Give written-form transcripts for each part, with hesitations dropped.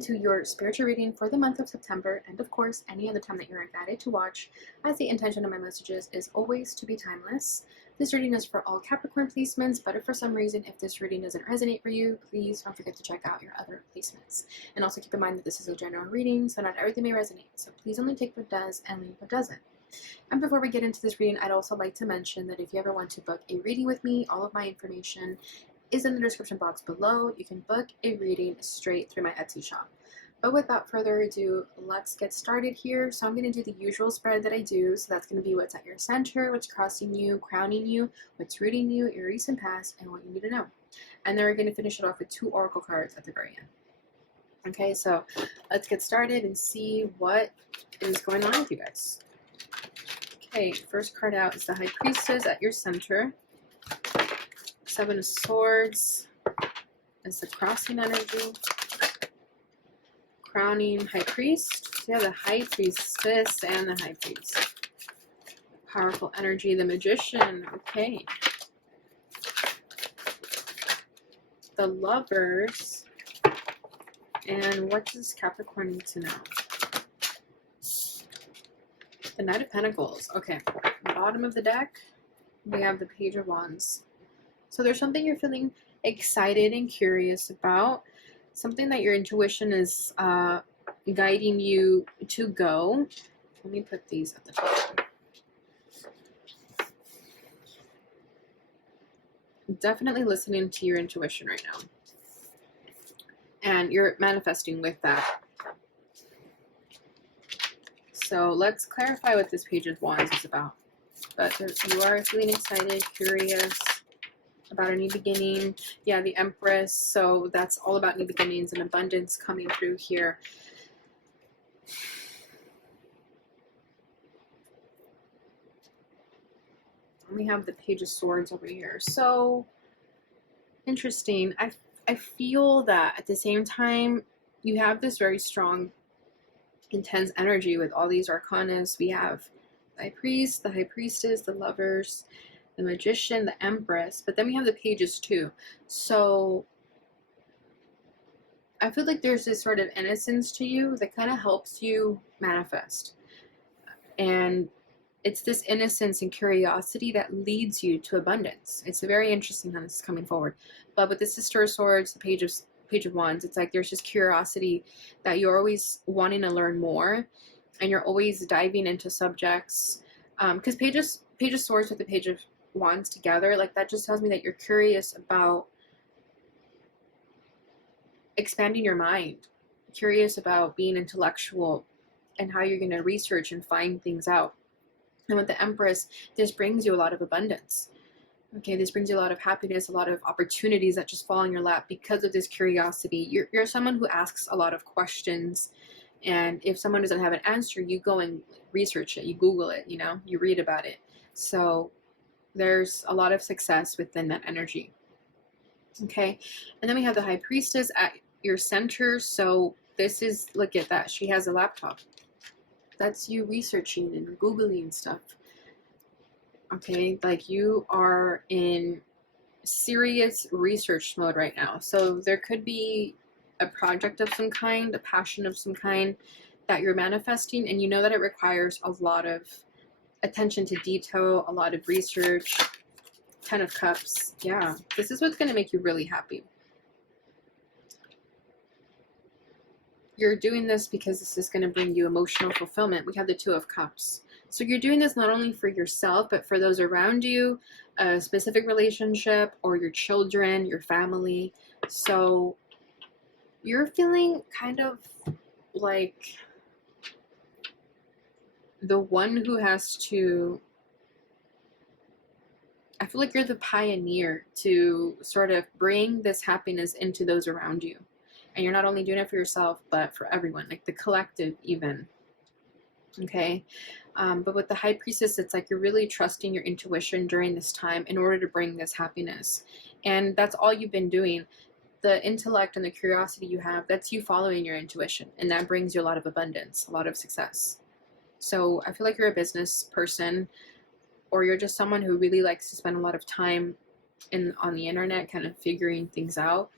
welcome to your spiritual reading for the month of September, and of course, any other time that you're invited to watch, as the intention of my messages is always to be timeless. This reading is for all Capricorn placements, but if for some reason, if this reading doesn't resonate for you, please don't forget to check out your other placements. And also keep in mind that this is a general reading, so not everything may resonate, so please only take what does and leave what doesn't. And before we get into this reading, I'd also like to mention that if you ever want to book a reading with me, all of my information is in the description box below. You can book a reading straight through my Etsy shop. But without further ado, let's get started here. So I'm going to do the usual spread that I do. So that's going to be what's at your center, what's crossing you, crowning you, what's rooting you, your recent past, and what you need to know. And then we're going to finish it off with 2 oracle cards at the very end. Okay, so let's get started and see what is going on with you guys. Okay, first card out is the High Priestess at your center. 7 of Swords is the crossing energy. Crowning High Priest. So you have the High Priestess and the High Priest. Powerful energy, the Magician. Okay. The Lovers. And what does Capricorn need to know? The Knight of Pentacles. Okay. Bottom of the deck, we have the Page of Wands. So there's something you're feeling excited and curious about, something that your intuition is guiding you to go. Let me put these at the top. Definitely listening to your intuition right now. And you're manifesting with that. So let's clarify what this Page of Wands is about. But you are feeling excited, curious about a new beginning. Yeah, the Empress. So that's all about new beginnings and abundance coming through here. And we have the Page of Swords over here. So interesting. I feel that at the same time, you have this very strong, intense energy with all these arcanas. We have the High Priest, the High Priestess, the Lovers, the Magician, the Empress, but then we have the Pages too. So I feel like there's this sort of innocence to you that kind of helps you manifest. And it's this innocence and curiosity that leads you to abundance. It's very interesting how this is coming forward. But with the Sister of Swords, the Page of Wands, it's like there's just curiosity that you're always wanting to learn more, and you're always diving into subjects. Because Page of Swords with the Page of Wands together, like that just tells me that you're curious about expanding your mind, curious about being intellectual and how you're going to research and find things out. And with the Empress, this brings you a lot of abundance. Okay, this brings you a lot of happiness, a lot of opportunities that just fall in your lap because of this curiosity. You're someone who asks a lot of questions, and if someone doesn't have an answer, you go and research it, you Google it, you read about it. So there's a lot of success within that energy. Okay, and then we have the High Priestess at your center. So this is, look at that, she has a laptop. That's you researching and Googling stuff. Okay, like you are in serious research mode right now. So there could be a project of some kind, a passion of some kind that you're manifesting, and you know that it requires a lot of attention to detail, a lot of research. 10 of Cups. Yeah, this is what's going to make you really happy. You're doing this because this is going to bring you emotional fulfillment. We have the 2 of Cups. So you're doing this not only for yourself, but for those around you, a specific relationship, or your children, your family. So you're feeling kind of like the one who has to, I feel like you're the pioneer to sort of bring this happiness into those around you. And you're not only doing it for yourself, but for everyone, like the collective even. Okay. But with the High Priestess, it's like you're really trusting your intuition during this time in order to bring this happiness. And that's all you've been doing. The intellect and the curiosity you have, that's you following your intuition. And that brings you a lot of abundance, a lot of success. So I feel like you're a business person, or you're just someone who really likes to spend a lot of time on the internet kind of figuring things out.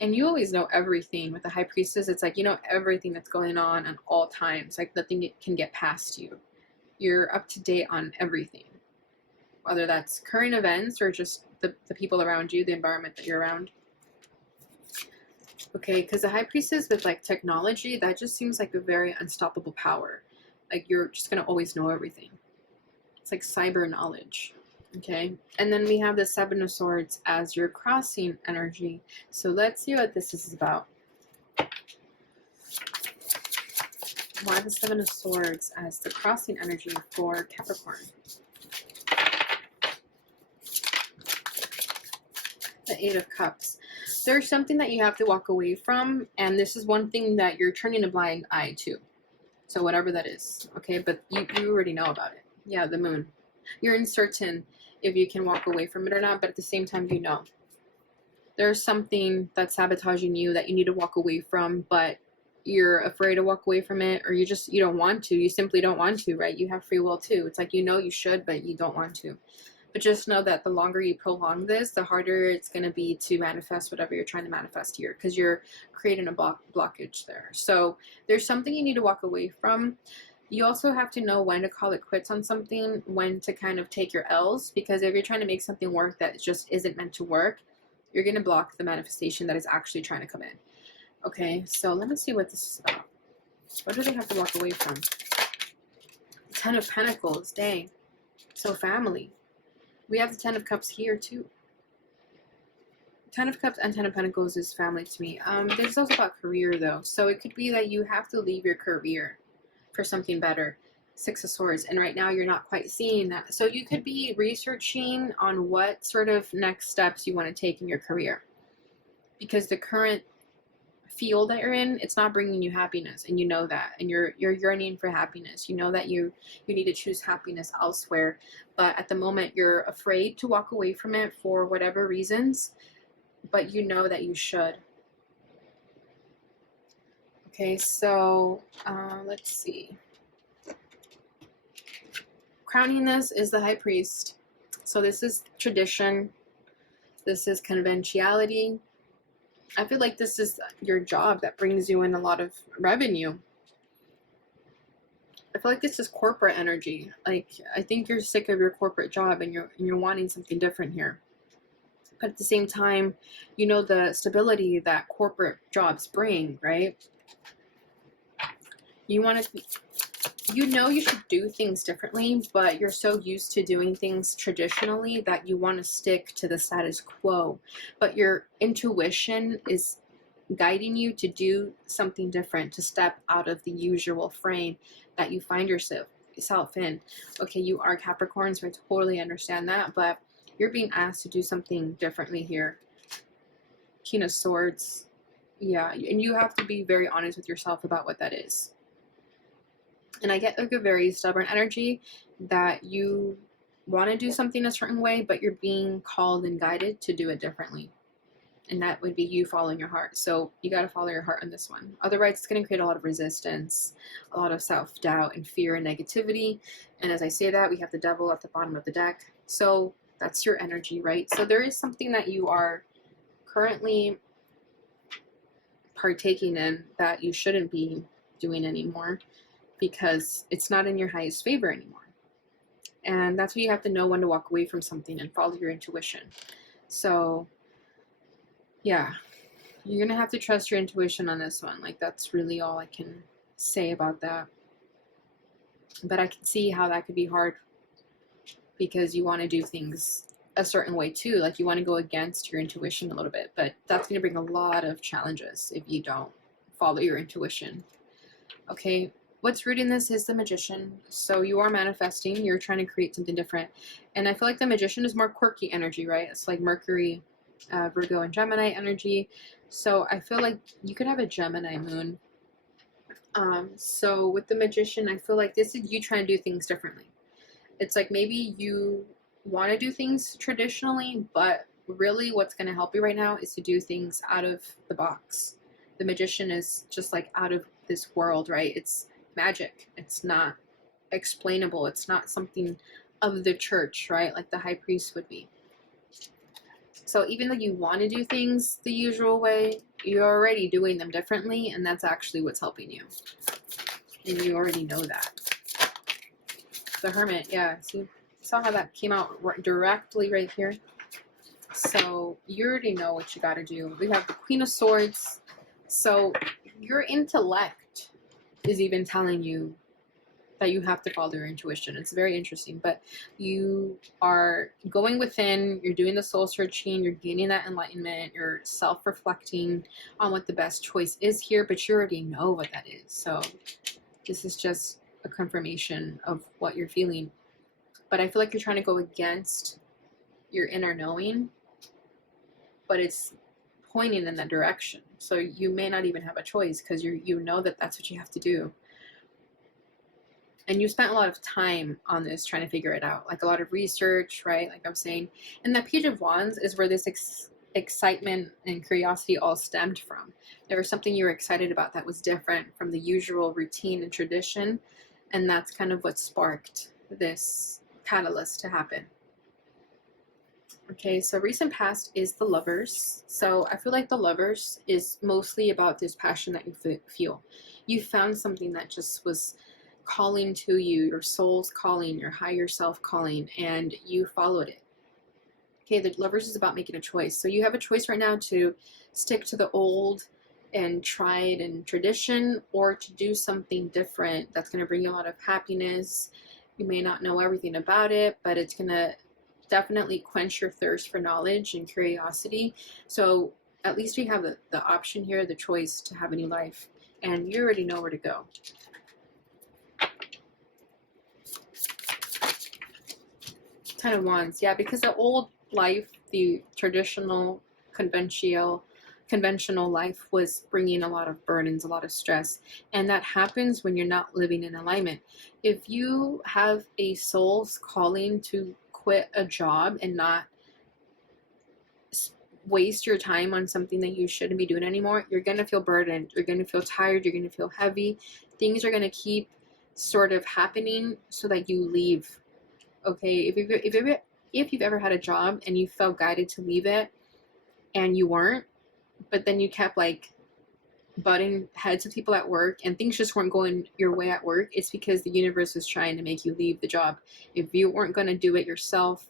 And you always know everything with the high priestess. It's like you know everything that's going on at all times. Like nothing can get past you. You're up to date on everything, whether that's current events or just the people around you, the environment that you're around. Okay, because the high priestess with like technology, that just seems like a very unstoppable power. Like you're just gonna always know everything. It's like cyber knowledge. Okay, and then we have the Seven of Swords as your crossing energy. So let's see what this is about. Why the Seven of Swords as the crossing energy for Capricorn? The Eight of Cups. There's something that you have to walk away from, and this is one thing that you're turning a blind eye to. So whatever that is, okay? But you already know about it. Yeah, the Moon. You're uncertain if you can walk away from it or not, but at the same time, you know. There's something that's sabotaging you that you need to walk away from, but you're afraid to walk away from it, or you don't want to. You simply don't want to, right? You have free will too. It's like you know you should, but you don't want to. But just know that the longer you prolong this, the harder it's going to be to manifest whatever you're trying to manifest here, because you're creating a blockage there. So there's something you need to walk away from. You also have to know when to call it quits on something, when to kind of take your L's, because if you're trying to make something work that just isn't meant to work, you're going to block the manifestation that is actually trying to come in. Okay, so let me see what this is about. What do they have to walk away from? Ten of Pentacles, dang. So family. We have the Ten of Cups here too. Ten of Cups and Ten of Pentacles is family to me. This is also about career though. So it could be that you have to leave your career for something better. Six of Swords. And right now you're not quite seeing that. So you could be researching on what sort of next steps you want to take in your career. Because the current field that you're in, it's not bringing you happiness, and you know that, and you're yearning for happiness. You know that you need to choose happiness elsewhere, but at the moment you're afraid to walk away from it for whatever reasons, but you know that you should. Okay, so let's see. Crowning this is the High Priest. So this is tradition. This is conventionality. I feel like this is your job that brings you in a lot of revenue. I feel like this is corporate energy. Like, I think you're sick of your corporate job and you're wanting something different here. But at the same time, you know the stability that corporate jobs bring, right? You want to, you know you should do things differently, but you're so used to doing things traditionally that you want to stick to the status quo. But your intuition is guiding you to do something different, to step out of the usual frame that you find yourself in. Okay, you are Capricorn, so I totally understand that, but you're being asked to do something differently here. King of Swords. Yeah, and you have to be very honest with yourself about what that is. And I get like a very stubborn energy that you want to do something a certain way, but you're being called and guided to do it differently. And that would be you following your heart. So you got to follow your heart on this one. Otherwise, it's going to create a lot of resistance, a lot of self-doubt and fear and negativity. And as I say that, we have the Devil at the bottom of the deck. So that's your energy, right? So there is something that you are currently partaking in that you shouldn't be doing anymore, because it's not in your highest favor anymore. And that's why you have to know when to walk away from something and follow your intuition. So yeah, you're going to have to trust your intuition on this one. Like, that's really all I can say about that. But I can see how that could be hard, because you want to do things a certain way too. Like, you want to go against your intuition a little bit, but that's going to bring a lot of challenges if you don't follow your intuition. Okay. What's rooting this is the Magician. So you are manifesting, you're trying to create something different. And I feel like the Magician is more quirky energy, right? It's like Mercury, Virgo, and Gemini energy. So I feel like you could have a Gemini moon. So with the Magician, I feel like this is you trying to do things differently. It's like maybe you want to do things traditionally, but really what's going to help you right now is to do things out of the box. The Magician is just like out of this world, right? It's magic. It's not explainable. It's not something of the church, right? Like the High Priest would be. So even though you want to do things the usual way, you're already doing them differently, and that's actually what's helping you. And you already know that. The Hermit, yeah. See, saw how that came out directly right here? So you already know what you got to do. We have the Queen of Swords. So your intellect is even telling you that you have to follow your intuition. It's very interesting, but you are going within, you're doing the soul searching, you're gaining that enlightenment, you're self-reflecting on what the best choice is here, but you already know what that is. So this is just a confirmation of what you're feeling. But I feel like you're trying to go against your inner knowing, but it's pointing in that direction. So you may not even have a choice because you know that that's what you have to do. And you spent a lot of time on this trying to figure it out, like a lot of research, right? Like I'm saying. And the Page of Wands is where this excitement and curiosity all stemmed from. There was something you were excited about that was different from the usual routine and tradition. And that's kind of what sparked this catalyst to happen. Okay, so recent past is the Lovers. So I feel like the Lovers is mostly about this passion that you feel. You found something that just was calling to you, your soul's calling, your higher self calling, and you followed it. Okay, the Lovers is about making a choice. So you have a choice right now to stick to the old and tried and tradition, or to do something different that's going to bring you a lot of happiness. You may not know everything about it, but it's going to definitely quench your thirst for knowledge and curiosity. So at least we have the option here, the choice to have a new life, and you already know where to go. Ten of Wands, yeah, because the old life, the traditional, conventional life was bringing a lot of burdens, a lot of stress, and that happens when you're not living in alignment. If you have a soul's calling to quit a job and not waste your time on something that you shouldn't be doing anymore, you're going to feel burdened, you're going to feel tired, you're going to feel heavy. Things are going to keep sort of happening so that you leave. Okay, if you've ever had a job and you felt guided to leave it and you weren't, but then you kept like butting heads with people at work and things just weren't going your way at work, it's because the universe was trying to make you leave the job. If you weren't going to do it yourself,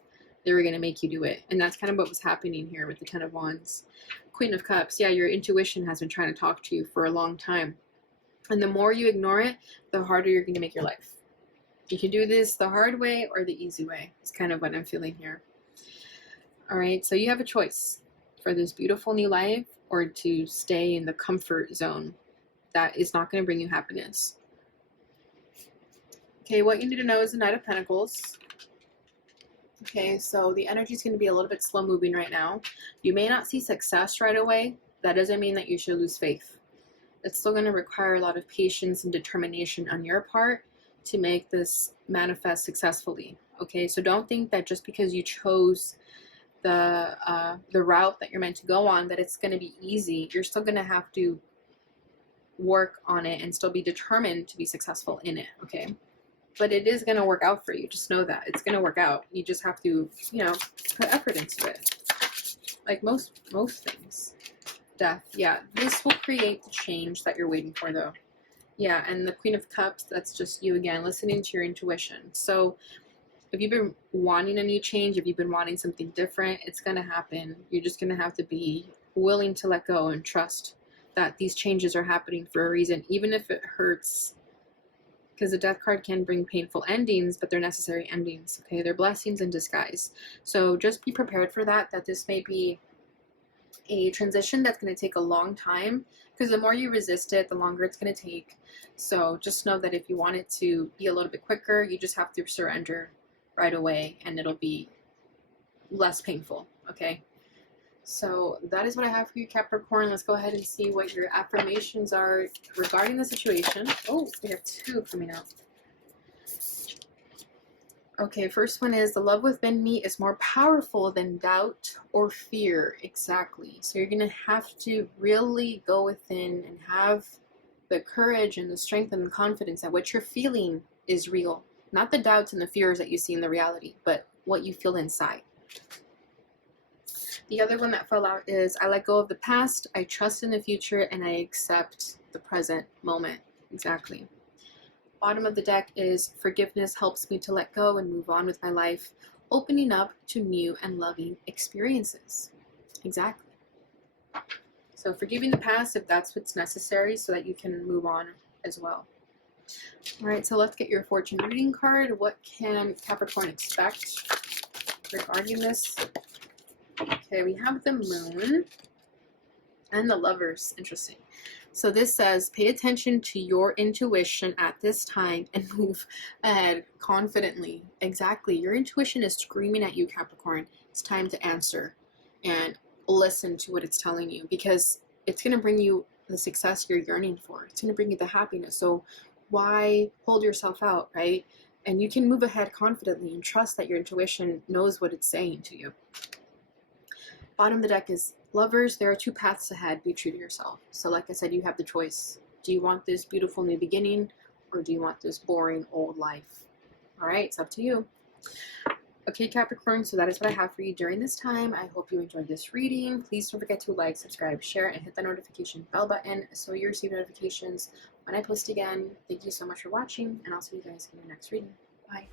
they were going to make you do it. And that's kind of what was happening here with the Ten of Wands. Queen of Cups, yeah, your intuition has been trying to talk to you for a long time. And the more you ignore it, the harder you're going to make your life. You can do this the hard way or the easy way. It's kind of what I'm feeling here. All right, so you have a choice for this beautiful new life or to stay in the comfort zone that is not going to bring you happiness. Okay, what you need to know is the Knight of Pentacles. Okay, so the energy is going to be a little bit slow moving right now. You may not see success right away. That doesn't mean that you should lose faith. It's still going to require a lot of patience and determination on your part to make this manifest successfully. Okay, so don't think that just because you chose the route that you're meant to go on that it's going to be easy. You're still going to have to work on it and still be determined to be successful in it. Okay, but it is going to work out for you. Just know that it's going to work out. You just have to, you know, put effort into it, like most things. Death, yeah, this will create the change that you're waiting for, though. Yeah, and the Queen of Cups, that's just you again, listening to your intuition. So if you've been wanting a new change, if you've been wanting something different, it's going to happen. You're just going to have to be willing to let go and trust that these changes are happening for a reason, even if it hurts. Because the Death card can bring painful endings, but they're necessary endings. Okay, they're blessings in disguise. So just be prepared for that this may be a transition that's going to take a long time, because the more you resist it, the longer it's going to take. So just know that if you want it to be a little bit quicker, you just have to surrender right away and it'll be less painful. Okay, so that is what I have for you, Capricorn. Let's go ahead and see what your affirmations are regarding the situation. Oh, we have two coming out. Okay, first one is the love within me is more powerful than doubt or fear. Exactly. So you're going to have to really go within and have the courage and the strength and the confidence that what you're feeling is real. Not the doubts and the fears that you see in the reality, but what you feel inside. The other one that fell out is I let go of the past, I trust in the future, and I accept the present moment. Exactly. Bottom of the deck is forgiveness helps me to let go and move on with my life, opening up to new and loving experiences. Exactly. So forgiving the past if that's what's necessary so that you can move on as well. All right, so let's get your fortune reading card. What can Capricorn expect regarding this? Okay, we have the moon and the lovers. Interesting. So this says, pay attention to your intuition at this time and move ahead confidently. Exactly. Your intuition is screaming at you, Capricorn. It's time to answer and listen to what it's telling you, because it's going to bring you the success you're yearning for. It's going to bring you the happiness. So why hold yourself out, right? And you can move ahead confidently and trust that your intuition knows what it's saying to you. Bottom of the deck is lovers. There are two paths ahead. Be true to yourself. So like I said, you have the choice. Do you want this beautiful new beginning, or do you want this boring old life? All right, it's up to you. Okay, Capricorn, so that is what I have for you during this time. I hope you enjoyed this reading. Please don't forget to like, subscribe, share, and hit the notification bell button so you receive notifications when I post again. Thank you so much for watching, and I'll see you guys in the next reading. Bye.